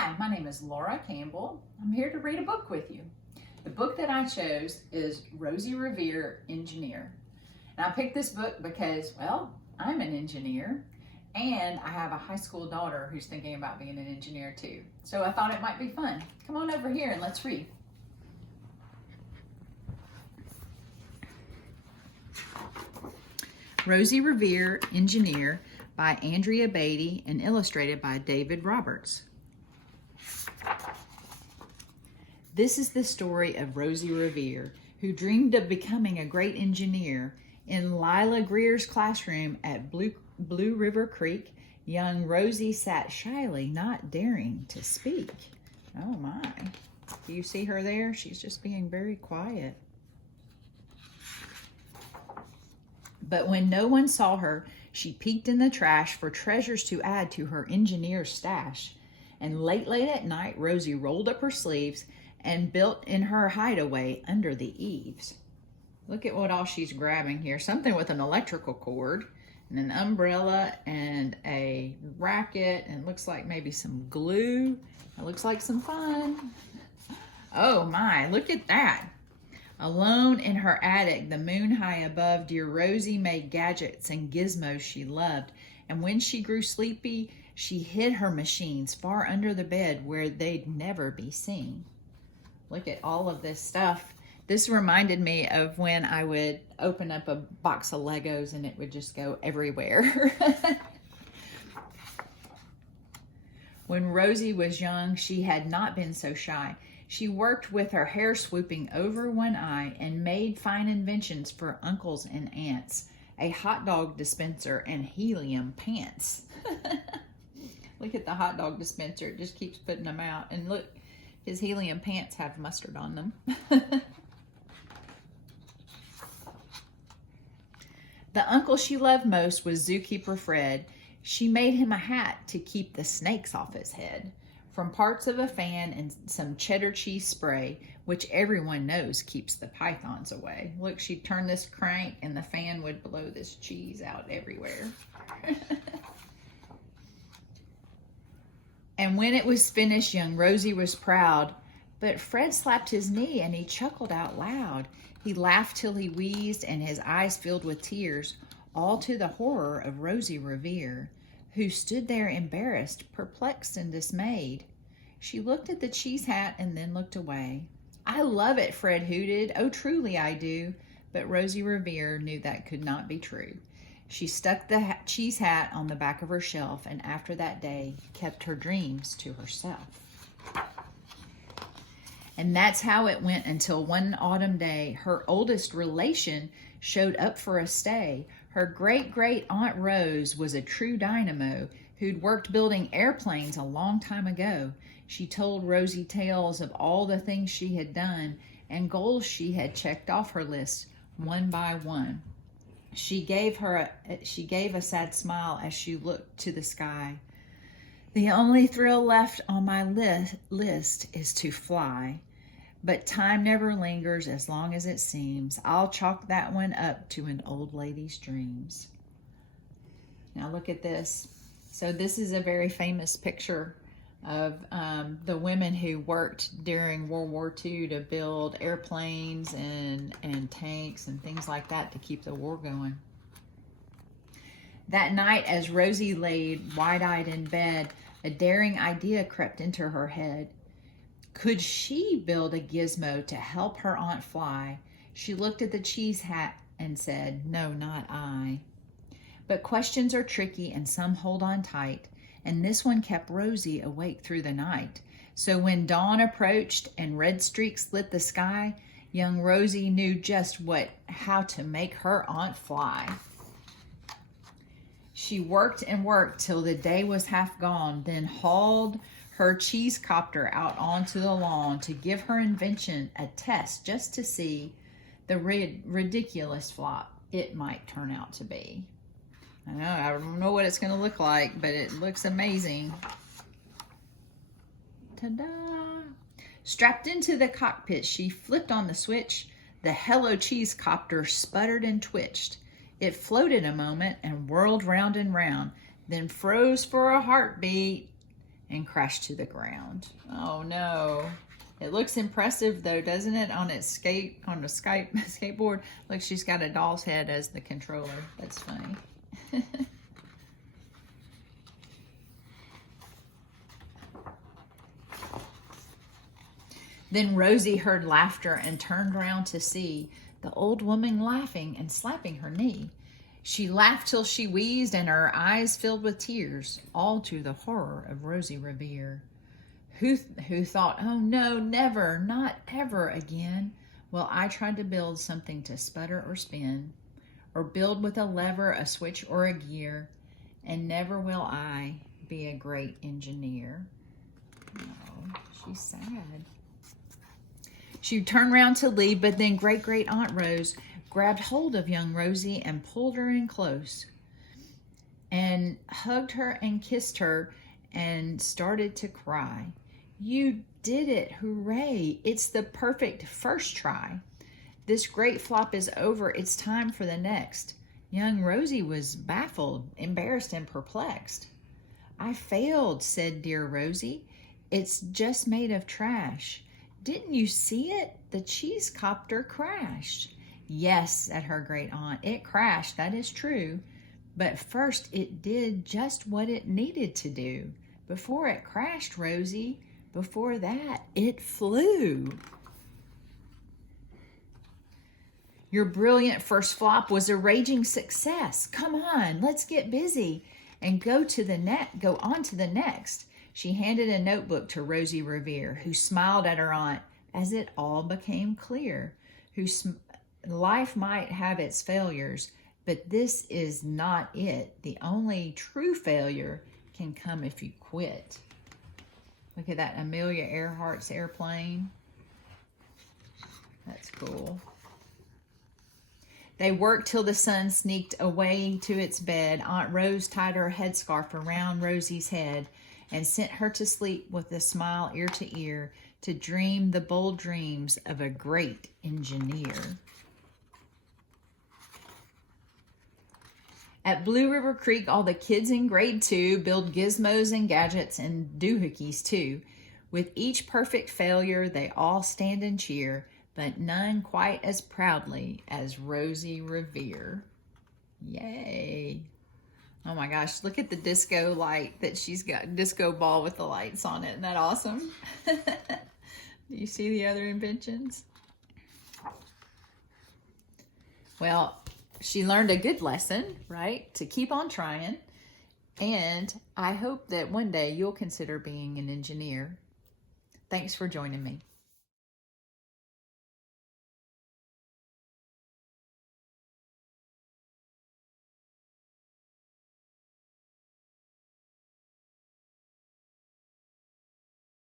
Hi, my name is Laura Campbell. I'm here to read a book with you. The book that I chose is Rosie Revere, Engineer. And I picked this book because, well, I'm an engineer and I have a high school daughter who's thinking about being an engineer too. So I thought it might be fun. Come on over here and let's read. Rosie Revere, Engineer by Andrea Beatty and illustrated by David Roberts. This is the story of Rosie Revere, who dreamed of becoming a great engineer. In Lila Greer's classroom at Blue River Creek, young Rosie sat shyly, not daring to speak. Oh my. Do you see her there? She's just being very quiet. But when no one saw her, she peeked in the trash for treasures to add to her engineer's stash. And late at night, Rosie rolled up her sleeves and built in her hideaway under the eaves. Look at what all she's grabbing here. Something with an electrical cord and an umbrella and a racket, and looks like maybe some glue. It looks like some fun. Oh my, look at that. Alone in her attic, the moon high above, dear Rosie made gadgets and gizmos she loved. And when she grew sleepy, she hid her machines far under the bed where they'd never be seen. Look at all of this stuff. This reminded me of when I would open up a box of Legos and it would just go everywhere. When Rosie was young, she had not been so shy. She worked with her hair swooping over one eye and made fine inventions for uncles and aunts. A hot dog dispenser and helium pants. Look at the hot dog dispenser. It just keeps putting them out. And look, his helium pants have mustard on them. The uncle she loved most was Zookeeper Fred. She made him a hat to keep the snakes off his head. From parts of a fan and some cheddar cheese spray, which everyone knows keeps the pythons away. Look, she'd turn this crank and the fan would blow this cheese out everywhere. And when it was finished, young Rosie was proud. But Fred slapped his knee and he chuckled out loud. He laughed till he wheezed and his eyes filled with tears, all to the horror of Rosie Revere, who stood there embarrassed, perplexed, and dismayed. She looked at the cheese hat and then looked away. I love it, Fred hooted. Oh, truly I do. But Rosie Revere knew that could not be true. She stuck the cheese hat on the back of her shelf and after that day kept her dreams to herself. And that's how it went until one autumn day, her oldest relation showed up for a stay. Her great-great Aunt Rose was a true dynamo who'd worked building airplanes a long time ago. She told Rosie tales of all the things she had done and goals she had checked off her list one by one. She gave a sad smile as she looked to the sky. The only thrill left on my list is to fly. But time never lingers as long as it seems. I'll chalk that one up to an old lady's dreams. Now look at this. So this is a very famous picture of the women who worked during World War II to build airplanes and tanks and things like that to keep the war going. That night, as Rosie laid wide-eyed in bed, a daring idea crept into her head. Could she build a gizmo to help her aunt fly? She looked at the cheese hat and said, no, not I. But questions are tricky and some hold on tight, and this one kept Rosie awake through the night. So when dawn approached and red streaks lit the sky, young Rosie knew just how to make her aunt fly. She worked and worked till the day was half gone, then hauled her cheese copter out onto the lawn to give her invention a test just to see the ridiculous flop it might turn out to be. I don't know what it's going to look like, but it looks amazing. Ta-da! Strapped into the cockpit, she flipped on the switch. The Hello Cheese copter sputtered and twitched. It floated a moment and whirled round and round, then froze for a heartbeat and crashed to the ground. Oh no. It looks impressive though, doesn't it? On its skateboard. Look, she's got a doll's head as the controller. That's funny. Then Rosie heard laughter and turned round to see the old woman laughing and slapping her knee. She laughed till she wheezed and her eyes filled with tears, all to the horror of Rosie Revere, who thought, oh no, never, not ever again will I try to build something to sputter or spin, or build with a lever, a switch, or a gear, and never will I be a great engineer. Oh, she's sad. She turned round to leave, but then Great-Great-Aunt Rose grabbed hold of young Rosie and pulled her in close and hugged her and kissed her and started to cry. You did it, hooray. It's the perfect first try. This great flop is over. It's time for the next. Young Rosie was baffled, embarrassed, and perplexed. I failed, said dear Rosie. It's just made of trash. Didn't you see it? The cheese copter crashed. Yes, said her great aunt, it crashed, that is true. But first it did just what it needed to do. Before it crashed, Rosie, before that, it flew. Your brilliant first flop was a raging success. Come on, let's get busy and go on to the next. She handed a notebook to Rosie Revere, who smiled at her aunt as it all became clear. Life might have its failures, but this is not it. The only true failure can come if you quit. Look at that Amelia Earhart's airplane. That's cool. They worked till the sun sneaked away to its bed. Aunt Rose tied her headscarf around Rosie's head and sent her to sleep with a smile ear to ear to dream the bold dreams of a great engineer. At Blue River Creek, all the kids in grade 2 build gizmos and gadgets and doohickeys too. With each perfect failure, they all stand and cheer, but none quite as proudly as Rosie Revere. Yay. Oh my gosh, look at the disco light that she's got, disco ball with the lights on it. Isn't that awesome? Do you see the other inventions? Well, she learned a good lesson, right? To keep on trying. And I hope that one day you'll consider being an engineer. Thanks for joining me.